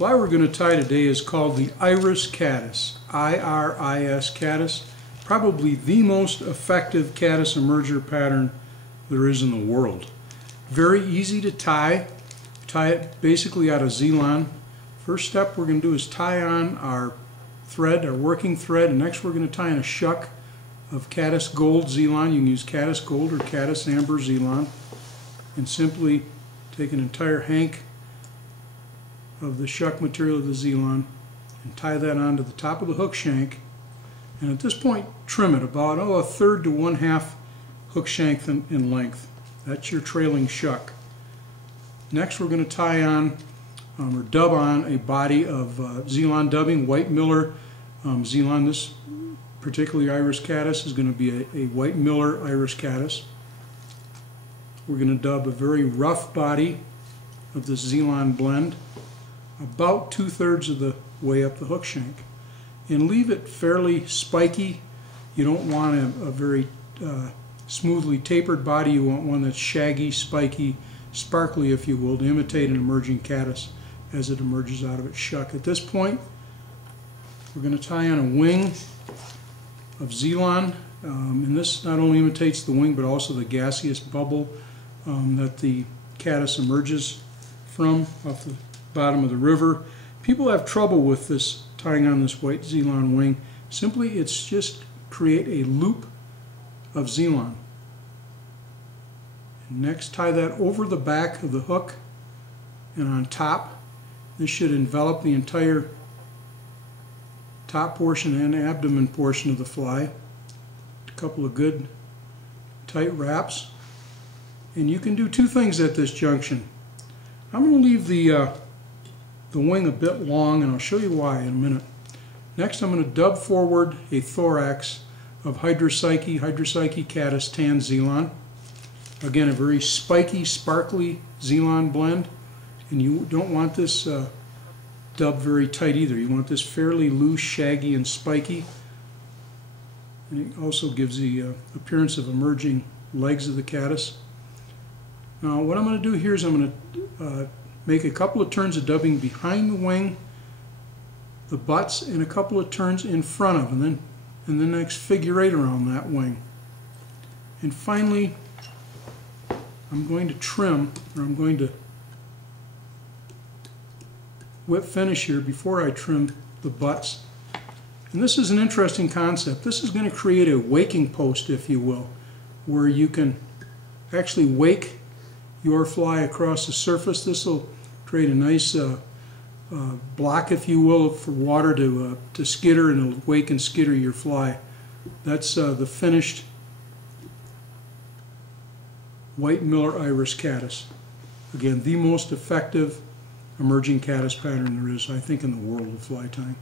fly we're going to tie today is called the Iris Caddis, I-R-I-S Caddis, probably the most effective caddis emerger pattern there is in the world. Very easy to tie it basically out of Z-Lon. First step we're going to do is tie on our thread, our working thread, and next we're going to tie in a shuck of Caddis Gold Z-Lon. You can use Caddis Gold or Caddis Amber Z-Lon, and simply take an entire hank of the shuck material of the Z-Lon and tie that onto the top of the hook shank, and at this point trim it about a third to 1/2 hook shank in length. That's your trailing shuck. Next we're going to tie on or dub on a body of Z-Lon dubbing, White Miller Z-Lon. This particularly Iris Caddis is going to be a White Miller Iris Caddis. We're going to dub a very rough body of this Z-Lon blend about 2/3 of the way up the hook shank, and leave it fairly spiky. You don't want a very smoothly tapered body. You want one that's shaggy, spiky, sparkly, if you will, to imitate an emerging caddis as it emerges out of its shuck. At this point, we're going to tie on a wing of Z-Lon, and this not only imitates the wing but also the gaseous bubble that the caddis emerges from off the bottom of the river. People have trouble with this, tying on this white Z-Lon wing. Simply, it's just create a loop of Z-Lon. Next, tie that over the back of the hook and on top. This should envelop the entire top portion and abdomen portion of the fly. A couple of good tight wraps. And you can do two things at this junction. I'm going to leave the wing a bit long, and I'll show you why in a minute. Next, I'm going to dub forward a thorax of Hydropsyche Caddis Tan Z-Lon. Again, a very spiky, sparkly Z-Lon blend, and you don't want this dub very tight either. You want this fairly loose, shaggy, and spiky. And it also gives the appearance of emerging legs of the caddis. Now, what I'm going to do here is I'm going to make a couple of turns of dubbing behind the wing, the butts, and a couple of turns in front of, and then the next figure 8 around that wing. And finally, I'm going to trim, or I'm going to whip finish here before I trim the butts. And this is an interesting concept. This is going to create a waking post, if you will, where you can actually wake your fly across the surface. This will create a nice block, if you will, for water to skitter, and it'll wake and skitter your fly. That's the finished White Miller Iris Caddis. Again, the most effective emerging caddis pattern there is, I think, in the world of fly tying.